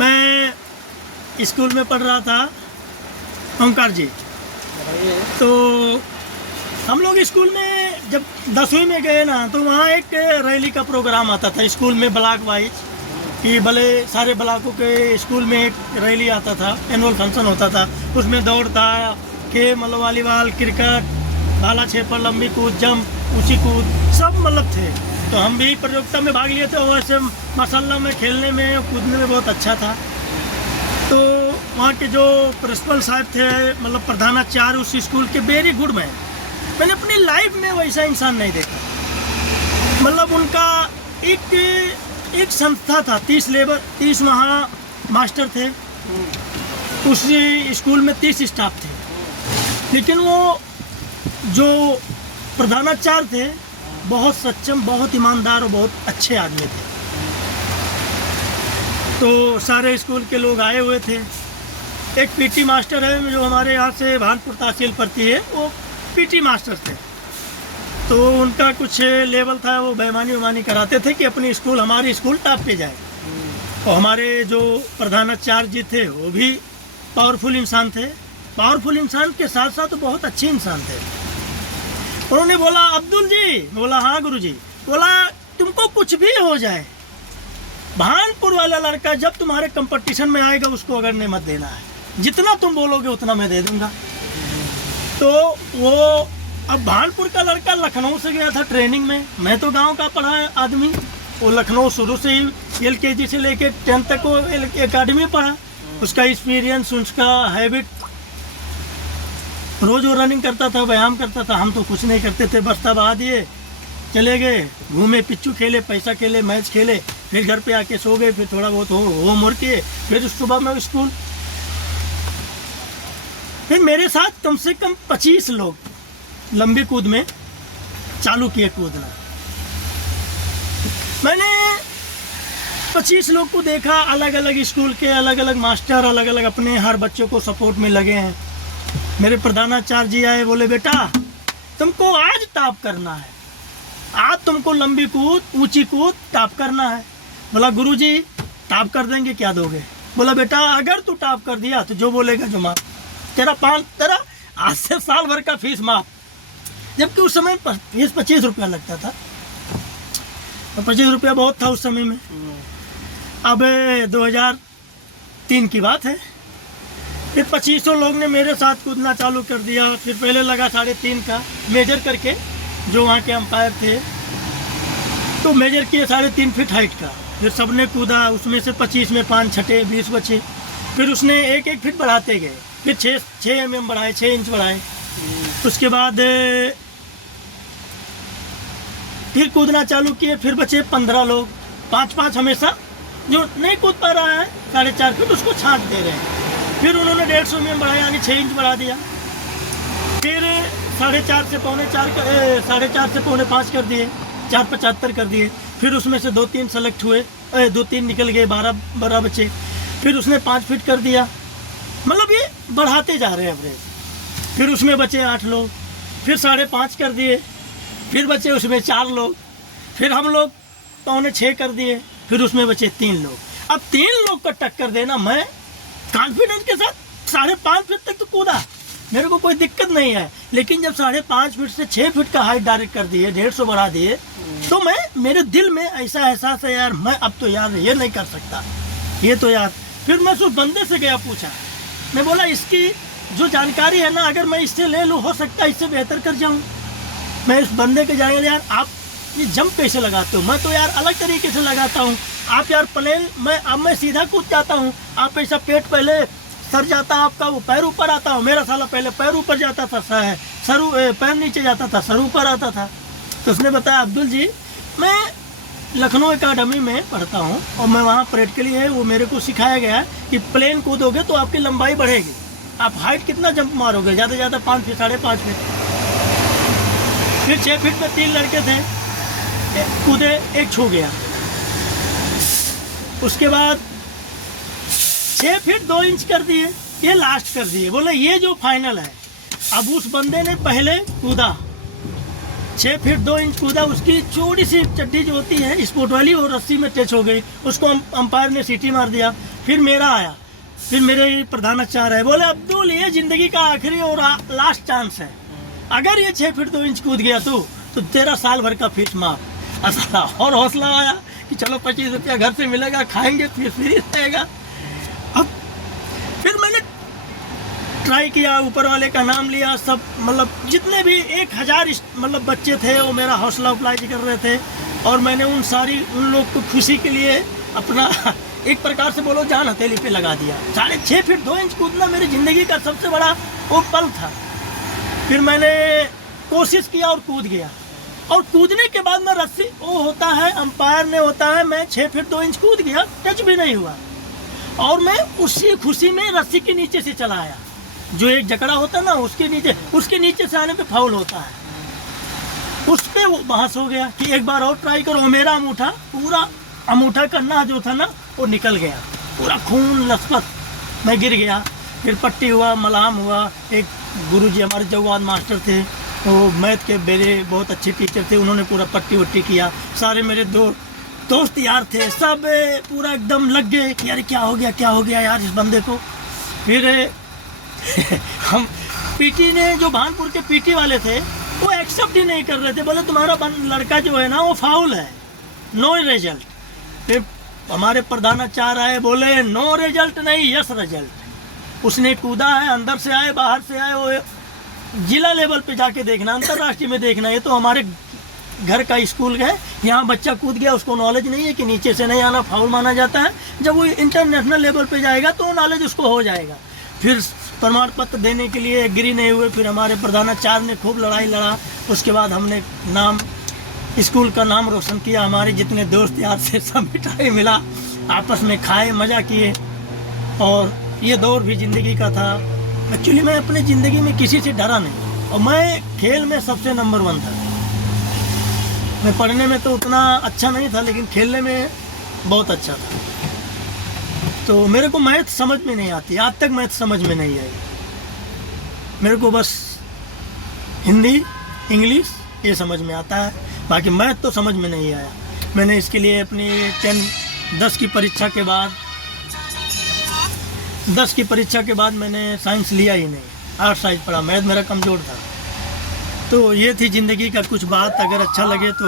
मैं स्कूल में पढ़ रहा था ओंकार जी। तो हम लोग स्कूल में जब 10वीं में गए ना, तो वहाँ एक रैली का प्रोग्राम आता था स्कूल में ब्लॉक वाइज, कि भले सारे ब्लॉकों के स्कूल में एक रैली आता था, एनुअल फंक्शन होता था। उसमें दौड़ था, खेल मतलब वॉलीबॉल, क्रिकेट, भाला छेपर, लंबी कूद, जंप, ऊंची कूद, सब मतलब थे। तो हम भी प्रतियोगिता में भाग लिए थे और वैसे माशाल्लाह में खेलने में कूदने में बहुत अच्छा था। तो वहाँ के जो प्रिंसिपल साहब थे, मतलब प्रधानाचार्य उस स्कूल के, वेरी गुड मैन। मैंने अपनी लाइफ में वैसा इंसान नहीं देखा। मतलब उनका एक संस्था था, 30 वहाँ मास्टर थे, उस स्कूल में 30 स्टाफ थे, लेकिन वो जो प्रधानाचार्य थे बहुत सक्षम, बहुत ईमानदार और बहुत अच्छे आदमी थे। तो सारे स्कूल के लोग आए हुए थे। एक पीटी मास्टर है जो हमारे यहाँ से भानपुर तहसील पड़ती है, वो पीटी मास्टर थे। तो उनका कुछ लेवल था, वो बेईमानी कराते थे कि अपनी स्कूल, हमारी स्कूल टॉप पे जाए। और हमारे जो प्रधानाचार्य जी थे वो भी पावरफुल इंसान थे। पावरफुल इंसान के साथ साथ बहुत अच्छे इंसान थे। उन्होंने बोला, अब्दुल जी, बोला हाँ गुरुजी, बोला तुमको कुछ भी हो जाए, भानपुर वाला लड़का जब तुम्हारे कंपटीशन में आएगा उसको अगरने मत देना है, जितना तुम बोलोगे उतना मैं दे दूंगा। तो वो अब भानपुर का लड़का लखनऊ से गया था ट्रेनिंग में, मैं तो गांव का पढ़ा आदमी, वो लखनऊ शुरू से ही LKG से लेके 10th तक वो एकेडमी पढ़ा। उसका एक्सपीरियंस, उसका हैबिट, रोज वो रनिंग करता था, व्यायाम करता था। हम तो कुछ नहीं करते थे, बस तब आ दिए, चले गए, घूमे, पिच्चू खेले, पैसा खेले, मैच खेले, फिर घर पे आके सो गए, फिर थोड़ा बहुत होमवर्क किए, फिर सुबह में स्कूल। फिर मेरे साथ कम से कम 25 लोग लंबी कूद में चालू किए कूदना। मैंने 25 लोग को देखा, अलग अलग स्कूल के, अलग अलग मास्टर, अलग अलग अपने हर बच्चों को सपोर्ट में लगे हैं। मेरे प्रधानाचार्य जी आए, बोले बेटा तुमको आज टॉप करना है, आज तुमको लंबी कूद, ऊंची कूद टॉप करना है। बोला गुरुजी टॉप कर देंगे, क्या दोगे? बोला बेटा अगर तू टॉप कर दिया तो जो बोलेगा जो माफ, तेरा आज से साल भर का फीस माफ। जबकि उस समय फीस 25 रुपया लगता था, तो 25 रुपया बहुत था उस समय में। अब 2003 की बात है। फिर 2500 लोग ने मेरे साथ कूदना चालू कर दिया। फिर पहले लगा 3.5 का मेजर करके, जो वहाँ के अंपायर थे तो मेजर किए 3.5 फीट हाइट का। फिर सबने कूदा, उसमें से 25 में 5 छठे, 20 बचे। फिर उसने 1-1 फीट बढ़ाते गए, फिर 6 mm बढ़ाए, 6 इंच बढ़ाए। उसके बाद फिर कूदना चालू किए, फिर बचे 15 लोग, 5-5 हमेशा। जो नहीं कूद पा रहा है 4.5 फीट उसको छांट दे रहे हैं। फिर उन्होंने 150 mm बढ़ाया, यानी 6 इंच बढ़ा दिया। फिर 4.5 से 4.5 कर दिए, 4.75 कर दिए। फिर उसमें से 2-3 सेलेक्ट हुए, 2-3 निकल गए, 12 बचे। फिर उसने 5 फीट कर दिया। मतलब ये बढ़ाते जा रहे हैं एवरेज। फिर उसमें बचे 8 लोग, फिर 5.5 कर दिए, फिर बचे उसमें 4 लोग, फिर हम लोग 5.25 कर दिए, फिर उसमें बचे 3 लोग। अब 3 लोग का टक्कर देना, मैं कॉन्फिडेंस के साथ 5.5 फीट तक तो कूदा, मेरे को कोई दिक्कत नहीं है। लेकिन जब 5.5 फीट से 6 फीट का हाइट डायरेक्ट कर दिए, 150 बढ़ा दिए, तो मेरे दिल में ऐसा एहसास है यार, मैं अब तो यार ये नहीं कर सकता, ये तो यार। फिर मैं उस बंदे से गया, पूछा, मैं बोला इसकी जो जानकारी है ना, अगर मैं इससे ले लूँ, हो सकता है इससे बेहतर कर जाऊँ। मैं इस बंदे के जाएंगे, यार आप ये जंप कैसे लगाते हो? मैं तो यार अलग तरीके से लगाता हूँ। आप यार प्लेन, मैं सीधा कूद जाता हूँ, आप ऐसा पेट पहले सर जाता है आपका, वो पैर ऊपर आता हूँ। मेरा साला पहले पैर ऊपर जाता था, पैर नीचे जाता था, सर ऊपर आता था। तो उसने बताया, अब्दुल जी मैं लखनऊ एकेडमी में पढ़ता हूँ और मैं वहाँ प्रैक्टिकली है, वो मेरे को सिखाया गया है कि प्लेन कूदोगे तो आपकी लंबाई बढ़ेगी। आप हाइट कितना जंप मारोगे? ज़्यादा से ज़्यादा 5 फीट, 5.5 फीट। फिर 6 फीट में 3 लड़के थे, कूदे, एक छू गया। उसके बाद 6 फीट 2 इंच कर दिए, ये लास्ट कर दिए, बोले ये जो फाइनल है। अब उस बंदे ने पहले कूदा, 6 फीट 2 इंच कूदा, उसकी चौड़ी सी चड्डी जो होती है स्पोर्ट वाली, वो रस्सी में टच हो गई, उसको अंपायर ने सीटी मार दिया। फिर मेरा आया, फिर मेरे प्रधानाचार्य है, बोले अब्दुल ये ज़िंदगी का आखिरी और लास्ट चांस है, अगर ये 6 फीट 2 इंच कूद गया तो तेरा साल भर का फीस माफ। असला और हौसला आया कि चलो 25 रुपया घर से मिलेगा, खाएंगे, फिर फ्री रहेगा। अब फिर मैंने ट्राई किया, ऊपर वाले का नाम लिया, सब मतलब जितने भी 1000 मतलब बच्चे थे वो मेरा हौसला अफजाई कर रहे थे, और मैंने उन लोग को खुशी के लिए अपना एक प्रकार से बोलो जान हथेली पे लगा दिया। 6.5 फीट 2 इंच कूदना मेरी ज़िंदगी का सबसे बड़ा वो पल था। फिर मैंने कोशिश किया और कूद गया, और कूदने के बाद में रस्सी वो होता है, अंपायर ने होता है, मैं 6 फीट 2 इंच कूद गया, टच भी नहीं हुआ, और मैं उसी खुशी में रस्सी के नीचे से चला आया। जो एक जकड़ा होता है ना, उसके नीचे से आने पे फाउल होता है, उस पर वो बहस हो गया कि एक बार और ट्राई करो। मेरा अंगूठा करना जो था ना वो निकल गया, पूरा खून लथपथ, मैं गिर गया। फिर पट्टी हुआ, मलहम हुआ। एक गुरुजी हमारे जवान मास्टर थे, वो मैथ के मेरे बहुत अच्छे टीचर थे, उन्होंने पूरा पट्टी वट्टी किया। सारे मेरे दोस्त यार थे, सब पूरा एकदम लग गए कि यार क्या हो गया यार इस बंदे को। फिर हम पीटी ने, जो भानपुर के पीटी वाले थे, वो एक्सेप्ट ही नहीं कर रहे थे, बोले तुम्हारा लड़का जो है ना वो फाउल है, नो रिजल्ट। फिर हमारे प्रधानाचार्य आए, बोले नो रिजल्ट नहीं, यस रिजल्ट। उसने कूदा है, अंदर से आए बाहर से आए, वो जिला लेवल पे जाके देखना, अंतर्राष्ट्रीय में देखना। ये तो हमारे घर का स्कूल है, यहाँ बच्चा कूद गया, उसको नॉलेज नहीं है कि नीचे से नहीं आना फाउल माना जाता है। जब वो इंटरनेशनल लेवल पे जाएगा तो नॉलेज उसको हो जाएगा। फिर प्रमाण पत्र देने के लिए एग्री नहीं हुए। फिर हमारे प्रधानाचार्य ने खूब लड़ाई लड़ा, उसके बाद हमने स्कूल का नाम रोशन किया। हमारे जितने दोस्त यार से सब मिठाई मिला, आपस में खाए, मज़ा किए, और ये दौर भी ज़िंदगी का था। एक्चुअली मैं अपनी ज़िंदगी में किसी से डरा नहीं, और मैं खेल में सबसे नंबर 1 था। मैं पढ़ने में तो उतना अच्छा नहीं था, लेकिन खेलने में बहुत अच्छा था। तो मेरे को मैथ समझ में नहीं आती, आज तक मैथ समझ में नहीं आई। मेरे को बस हिंदी, इंग्लिश ये समझ में आता है, बाकी मैथ तो समझ में नहीं आया। मैंने इसके लिए अपनी 10 की परीक्षा के बाद मैंने साइंस लिया ही नहीं, आर्ट साइंस पढ़ा, मैथ मेरा कमज़ोर था। तो ये थी ज़िंदगी का कुछ बात। अगर अच्छा लगे तो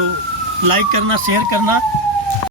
लाइक करना, शेयर करना।